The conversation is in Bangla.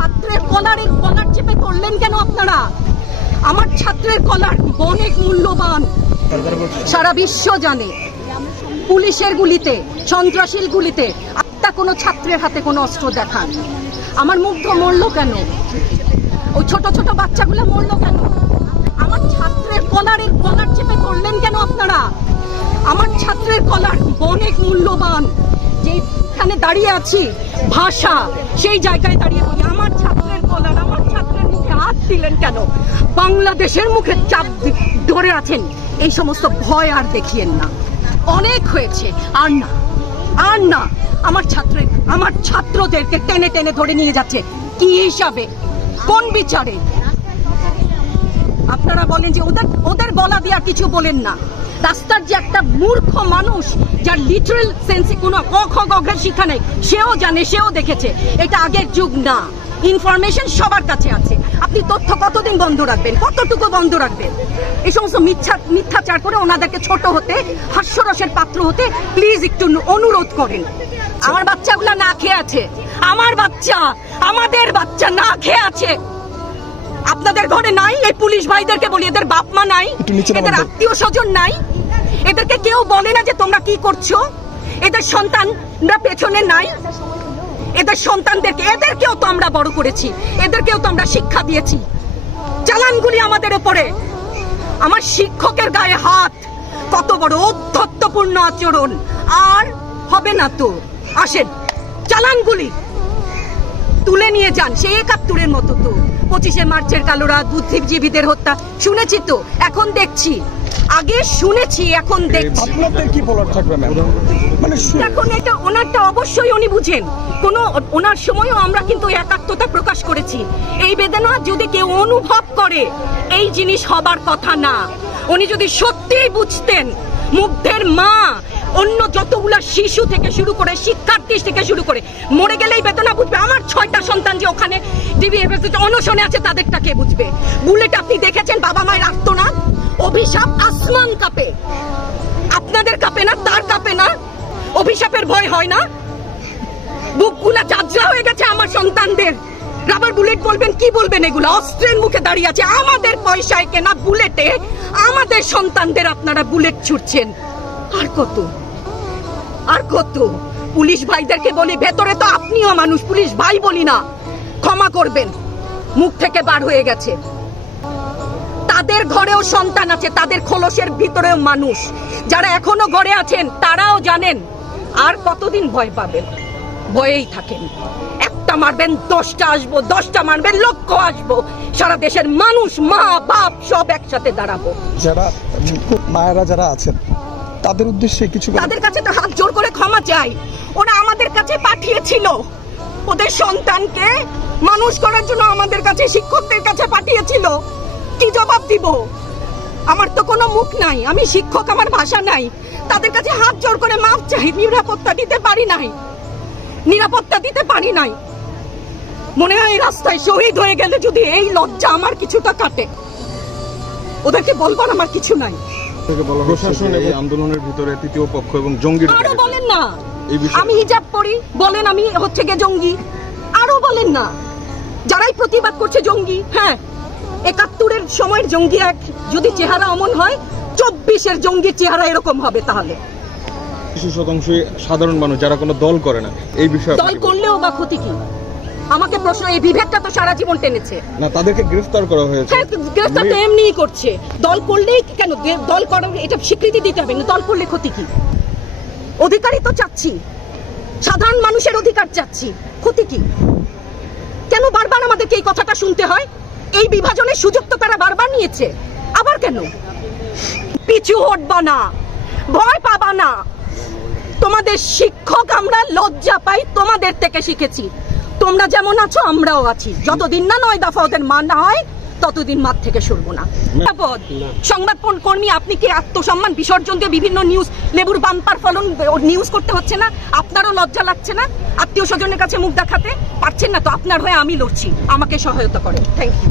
ছাত্রের কলারের কলার চেপে করলেন কেন আপনারা? আমার ছাত্রের কলার অনেক মূল্যবান। সারা বিশ্ব জানে। পুলিশের গুলিতে, সন্ত্রাসীর গুলিতে একটা কোনো ছাত্রের হাতে কোনো অস্ত্র দেখান। আমার মুগ্ধ মরলো কেন? ওই ছোট ছোট বাচ্চাগুলো মরলো কেন? আমার ছাত্রের কলারের কলার চেপে করলেন কেন আপনারা? আমার ছাত্রের কলার অনেক মূল্যবান। যেখানে দাঁড়িয়ে আছি, ভাষা, সেই জায়গায় দাঁড়িয়ে বলি বাংলাদেশের মুখে চাপ ধরে আছেন। এই সমস্ত ভয় আর দেখিয়েন না। অনেক হয়েছে। আর না আর না, আমার ছাত্রের আমার ছাত্রদেরকে টেনে টেনে ধরে নিয়ে যাচ্ছে। কি হিসাবে? কোন বিচারে? আপনারা বলেন যে ওদের ওদের গলা দিয়ে কিছু বলেন না। রাস্তার যে একটা মূর্খ মানুষ, যার লিটারাল সেন্সে কোনো ক খ গ ঘ শিক্ষা নেই, সেও জানে, সেও দেখেছে। এটা আগের যুগ না। ইনফরমেশন সবার কাছে আছে। আপনি তথ্য কতদিন বন্ধ রাখবেন? কতটুকু বন্ধ রাখবেন? এই সমস্ত মিথ্যা মিথ্যাচার করে ওনাদেরকে ছোট হতে হাস্যরসের পাত্র হতে প্লিজ একটু অনুরোধ করেন। আমার বাচ্চাগুলা না খেয়ে আছে। আমার বাচ্চা আমাদের বাচ্চা না খেয়ে আছে। আপনাদের ঘরে নাই? এই পুলিশ ভাইদেরকে বলি এদের বাপ মা নাই? এদের আত্মীয় স্বজন নাই? এদেরকে কেউ বলে না যে তোমরা কি করছ? এদের সন্তানরা পেছনে নাই? এদের সন্তানদেরকে, এদেরকেও তো আমরা বড় করেছি, এদেরকেও তো আমরা শিক্ষা দিয়েছি। চালানগুলি আমাদের ওপরে। আমার শিক্ষকের গায়ে হাত, কত বড় অধ্যত্বপূর্ণ আচরণ। আর হবে না তো। আসেন, চালানগুলি তুলে নিয়ে যান সে একাত্তরের মতো তো। পঁচিশে মার্চের কালোরা বুদ্ধিজীবীদের হত্যা। শুনেছি তো এখন দেখছি। আগে শুনেছি এখন দেখছি। আপনাদের কি বলার থাকবে মানে এখন এটা ওনারটা অবশ্যই উনি বুঝেন। কোন ওনার সময়ও আমরা কিন্তু একাত্মতা প্রকাশ করেছি। এই বেদনা যদি কেউ অনুভব করে এই জিনিস হবার কথা না। উনি যদি সত্যিই বুঝতেন মুগ্ধের মা অন্য যতগুলা শিশু থেকে শুরু করে, শিক্ষার্থী থেকে শুরু করে, মরে গেলেই বেদনা বুঝবে। আমার ছয়টা সন্তান যে ওখানে ডিবিএফএস অনশনে আছে, তাদেরটা কে বুঝবে? বুলেট আপনি দেখেছেন, বাবা মায়ের আর্তনাদ? অভিশাপ আসমান কাপে। আপনাদের কাঁপে না, তার কাঁপে না? অভিশাপের ভয় হয় না? বুকগুলা চাজরা হয়ে গেছে আমার সন্তানদের। রাবার বুলেট বলবেন, কি বলবেন এগুলো? অস্ত্রের মুখে দাঁড়িয়ে আছে। আমাদের পয়সায় কেনা বুলেটে আমাদের সন্তানদের আপনারা বুলেট ছুটছেন। আর কত? আর কত? পুলিশ ভাইদেরকে বলি, ভেতরে তো আপনিও মানুষ, পুলিশ ভাই বলি না। ক্ষমা করবেন। মুখ থেকে বার হয়ে গেছে। তাদের ঘরেও সন্তান আছে, তাদের খোলসের ভিতরেও মানুষ। যারা এখনও ঘরে আছেন, তারাও জানেন। আর কতদিন ভয় পাবেন? ভয়েই থাকেন। একটা মারবেন, দশটা আসব, দশটা মারবেন, লক্ষ আসব। সারা দেশের মানুষ, মা, বাপ সব একসাথে দাঁড়াবো। যারা মায়েরা যারা আছেন তাদের উদ্দেশ্যে কিছু তাদের কাছে তো হাত জোর করে ক্ষমা চাই। ওরা আমাদের কাছে পাঠিয়েছিল। ওদের সন্তানকে মানুষ করার জন্য আমাদের কাছে, শিক্ষকদের কাছে পাঠিয়েছিল। কি জবাব দিব? আমার তো কোনো মুখ নাই। আমি শিক্ষক, আমার ভাষা নাই। তাদের কাছে হাত জোর করে মাপ চাই। নিরাপত্তা দিতে পারি নাই। নিরাপত্তা দিতে পারি নাই। মনে হয় রাস্তায় শহীদ হয়ে গেলে যদি এই লজ্জা আমার কিছুটা কাটে, ওদেরকে বলবার আমার কিছু নাই। প্রশাসন এই আন্দোলনের ভিতরে তৃতীয় পক্ষ এবং জঙ্গির আরও বলেন না। আমি হিজাব পরি বলেন আমি হচ্ছে গে জঙ্গি। আরও বলেন না। যারাই প্রতিবাদ করছে জঙ্গি হ্যাঁ একাত্তরের সময়ের জঙ্গি এক যদি চেহারা অমন হয় চব্বিশের জঙ্গির চেহারা এরকম হবে তাহলে। কিছু শতাংশ সাধারণ মানুষ যারা কোনো দল করে না এই বিষয়ে দল করলেও বা ক্ষতি কি? আমাকে প্রশ্ন এই বিভেদটা তো সারা জীবন টেনেছে। না তাদেরকে গ্রেফতার করা হয়েছে। হ্যাঁ গ্রেফতার তো এমনিই করছে। দল করলেই কেন? দল করার এটা স্বীকৃতি দিতে হবে না দল করলে ক্ষতি কি? অধিকারই তো চাচ্ছি। সাধারণ মানুষের অধিকার চাচ্ছি। ক্ষতি কি? কেন বারবার আমাদেরকে এই কথাটা শুনতে হয়? এই বিভাজনের সুযোগ তো তারা বারবার নিয়েছে। আবার কেন? পিছু হটবা না ভয় পাবা না। তোমাদের শিক্ষক আমরা লজ্জা পাই তোমাদের থেকে শিখেছি। তোমরা যেমন আছো আমরাও আছি। যতদিন না নয় দফা ওদের মানা হয় ততদিন মাঠ থেকে সরবো না। নিরাপদ সংবাদ কর্মী আপনি কি আত্মসম্মান? বিসর্জন দিয়ে বিভিন্ন নিউজ লেবুর বাম্পার ফলন নিউজ করতে হচ্ছে না? আপনারও লজ্জা লাগছে না? আত্মীয় স্বজনের কাছে মুখ দেখাতে? পারছেন না তো? আপনার হয়ে আমি লড়ছি। আমাকে সহায়তা করেন। Thank you